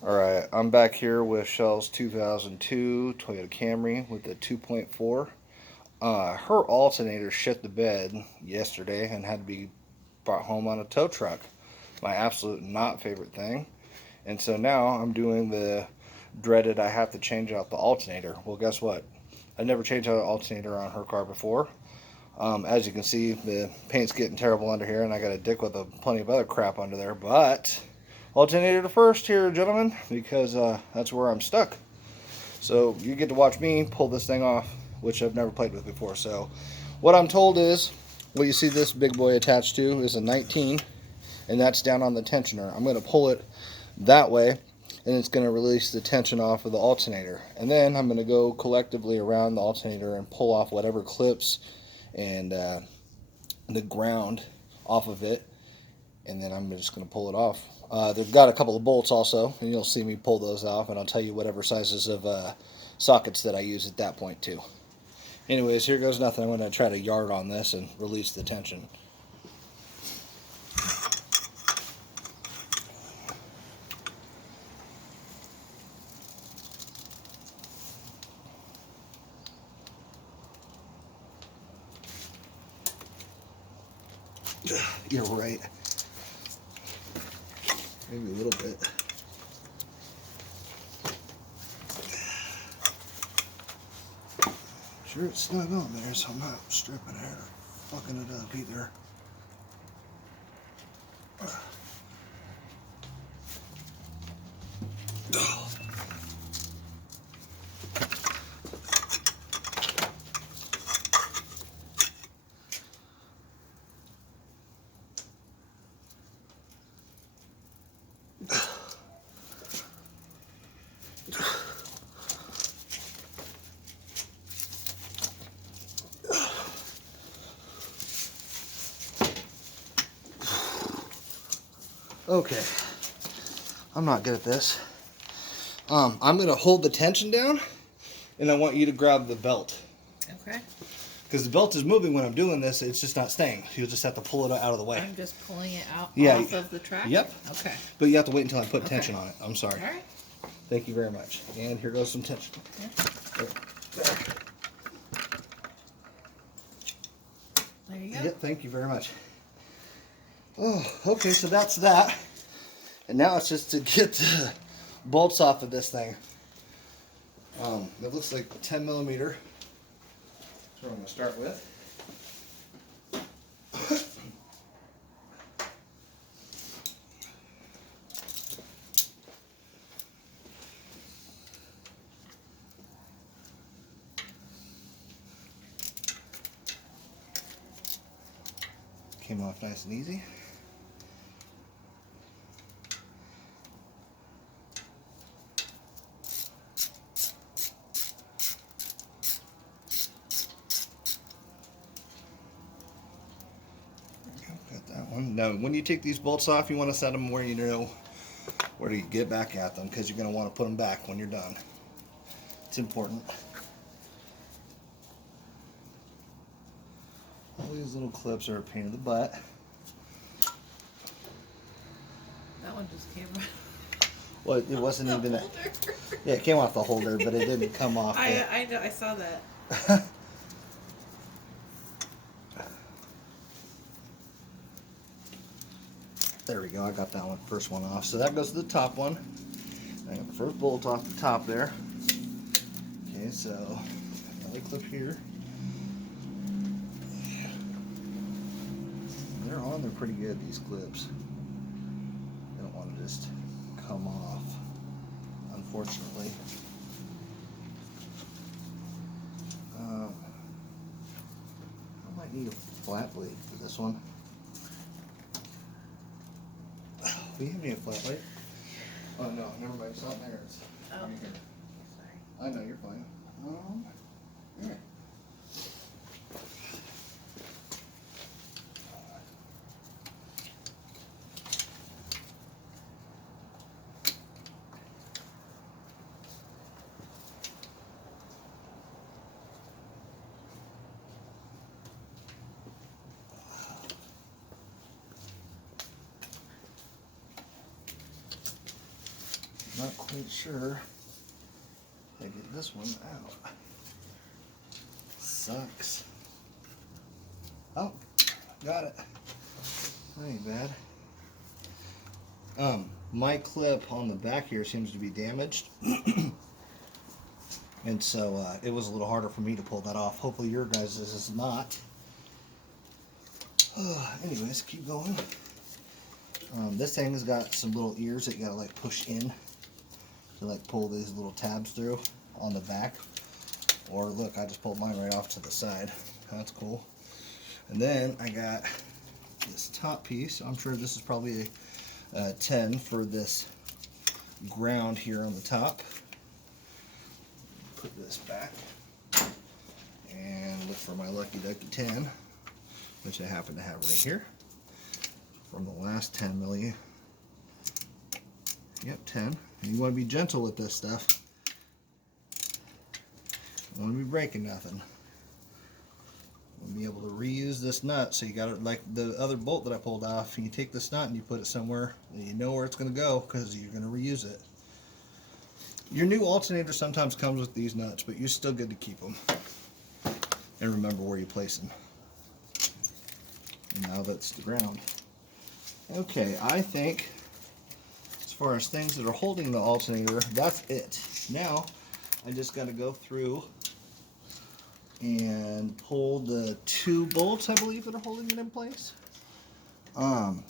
Alright, I'm back here with Shell's 2002 Toyota Camry with the 2.4. Her alternator shit the bed yesterday and had to be brought home on a tow truck. My absolute not favorite thing. And so now I'm doing the dreaded I have to change out the alternator. Well, guess what? I never changed out an alternator on her car before. As you can see, the paint's getting terrible under here, and I got a dick with plenty of other crap under there. But alternator first here, gentlemen, because that's where I'm stuck. So you get to watch me pull this thing off, which I've never played with before. So what I'm told is, what you see this big boy attached to is a 19, and that's down on the tensioner. I'm going to pull it that way, and it's going to release the tension off of the alternator. And then I'm going to go collectively around the alternator and pull off whatever clips and the ground off of it, and then I'm just going to pull it off. They've got a couple of bolts also, and you'll see me pull those off, and I'll tell you whatever sizes of sockets that I use at that point too. Anyways, here goes nothing. I'm going to try to yard on this and release the tension. You're right. Maybe a little bit. Sure, it's snug on there, so I'm not stripping it or fucking it up either. Okay, I'm not good at this. I'm gonna hold the tension down, and I want you to grab the belt. Okay. Because the belt is moving when I'm doing this, it's just not staying. You'll just have to pull it out of the way. I'm just pulling it out off of the track? Yep. Okay. But you have to wait until I put tension on it. I'm sorry. All right. Thank you very much. And here goes some tension. Yeah. There you go. Yep, thank you very much. Oh, okay, so that's that. And now it's just to get the bolts off of this thing. It looks like 10 millimeter. That's what I'm going to start with. Came off nice and easy. Got that one. Now, when you take these bolts off, you want to set them where you know where to get back at them, because you're going to want to put them back when you're done. It's important. All these little clips are a pain in the butt. That one just came right. Well, it wasn't even a, yeah, it came off the holder, but it didn't come off. I know, I saw that. There we go. I got that one, first one off. So that goes to the top one. I got the first bolt off the top there. Okay, so another clip here. They're on there pretty good, these clips. They don't want to just come off, unfortunately. I might need a flat blade for this one. Do you have any flat blade? Oh no, never mind. It's not there. It's Oh. right here. Sorry. I know, you're fine. Yeah. Not quite sure how to get this one out. Sucks. Oh, got it. That ain't bad. My clip on the back here seems to be damaged. And so it was a little harder for me to pull that off. Hopefully your guys' is not. Anyways, keep going. This thing has got some little ears that you gotta like push in to like pull these little tabs through on the back. Or look, I just pulled mine right off to the side. That's cool. And then I got this top piece. I'm sure this is probably a 10 for this ground here on the top. Put this back and look for my lucky ducky 10, which I happen to have right here from the last 10 milli. Yep, 10. And you want to be gentle with this stuff. You want to be breaking nothing. You'll be able to reuse this nut. So you got it like the other bolt that I pulled off. You take this nut and you put it somewhere and you know where it's going to go because you're going to reuse it. Your new alternator sometimes comes with these nuts, but you're still good to keep them. And remember where you place them. And now that's the ground. Okay, I think as far as things that are holding the alternator, that's it. Now, I just got to go through and pull the 2 bolts, I believe, that are holding it in place. One,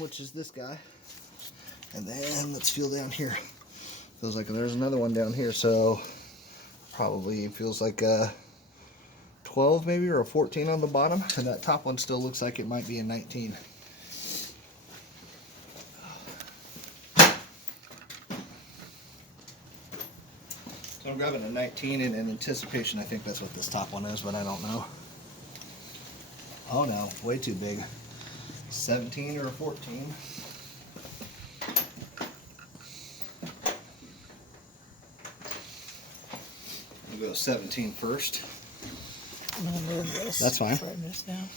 which is this guy. And then let's feel down here. Feels like there's another one down here, so probably feels like a 12 maybe or a 14 on the bottom. And that top one still looks like it might be a 19. So I'm grabbing a 19 and in anticipation I think that's what this top one is, but I don't know. Oh no, way too big. 17 or a 14. We'll go 17 first. I'm gonna move this. That's fine. Brightness down.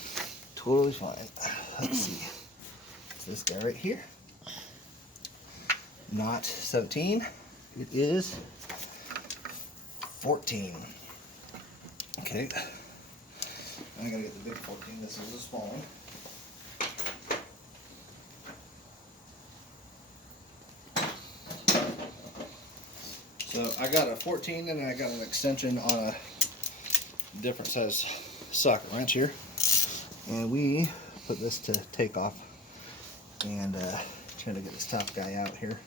Totally fine. Let's see. It's this guy right here. Not 17. It is 14. Okay. I gotta get the big 14. This is the small one. So I got a 14 and then I got an extension on a different size socket wrench here. And we put this to take off and try to get this top guy out here.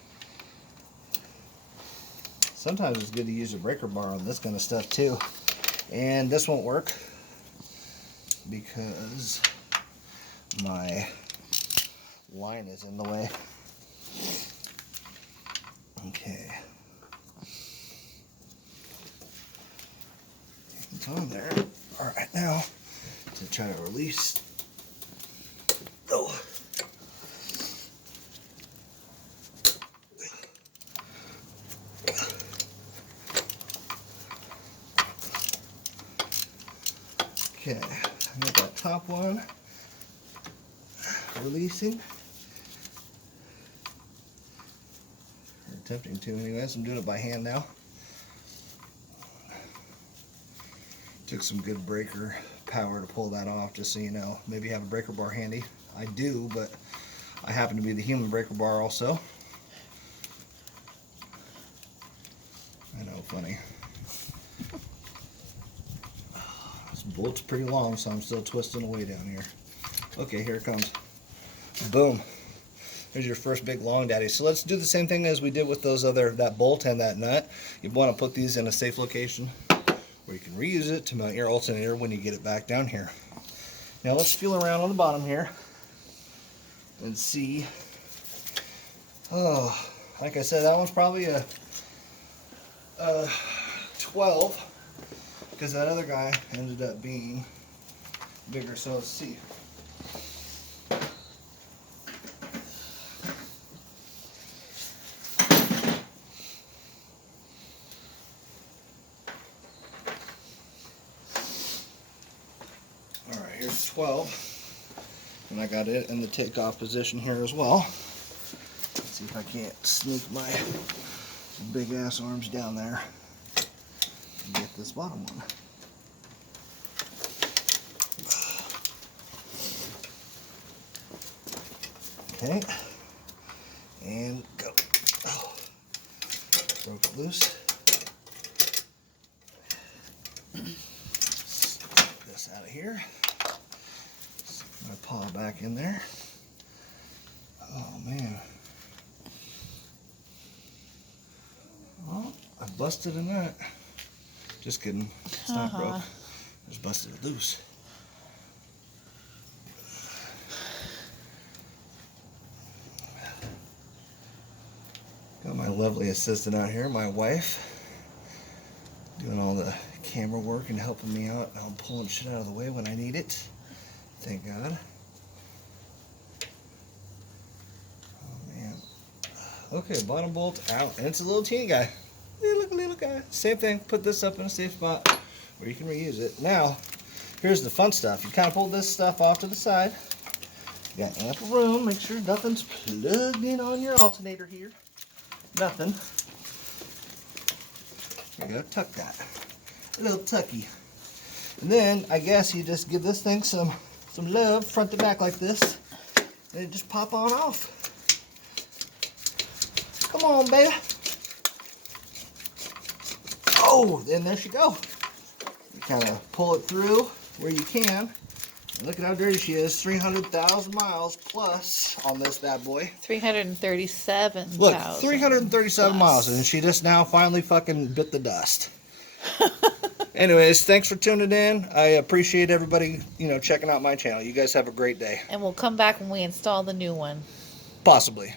Sometimes it's good to use a breaker bar on this kind of stuff too. And this won't work because my line is in the way. Okay. It's on there. Alright, now to try to release. Oh. Okay, I got that top one releasing. Or attempting to anyways. I'm doing it by hand now. Took some good breaker power to pull that off, just so you know. Maybe you have a breaker bar handy. I do, but I happen to be the human breaker bar also. I know, funny. This bolt's pretty long, so I'm still twisting away down here. Okay, here it comes. Boom. There's your first big long daddy. So let's do the same thing as we did with those that bolt and that nut. You want to put these in a safe location where you can reuse it to mount your alternator when you get it back down here. Now let's feel around on the bottom here and see. Oh, like I said, that one's probably a 12 because that other guy ended up being bigger. So let's see. Alright, here's 12. And I got it in the takeoff position here as well. Let's See if I can't sneak my big ass arms down there and get this bottom one. Okay, and go. Oh, broke it loose. Get this out of here. Stick my paw back in there. Oh man. Well, I busted a nut. Just kidding. It's not broke. I just busted it loose. Got my lovely assistant out here, my wife, doing all the camera work and helping me out. I'm pulling shit out of the way when I need it. Thank God. Oh man. Okay, bottom bolt out, and it's a little teeny guy. Little guy. Same thing. Put this up in a safe spot where you can reuse it. Now, here's the fun stuff. You kind of pull this stuff off to the side. You got ample room. Make sure nothing's plugged in on your alternator here. Nothing. There you go, tuck that. A little tucky. And then I guess you just give this thing some love, front to back like this, and it just pop on off. Come on, baby. Oh, and there she go. You kind of pull it through where you can. And look at how dirty she is. 300,000 miles plus on this bad boy. 337,000. Look, 337 miles, and she just now finally fucking bit the dust. Anyways, thanks for tuning in. I appreciate everybody, checking out my channel. You guys have a great day. And we'll come back when we install the new one. Possibly.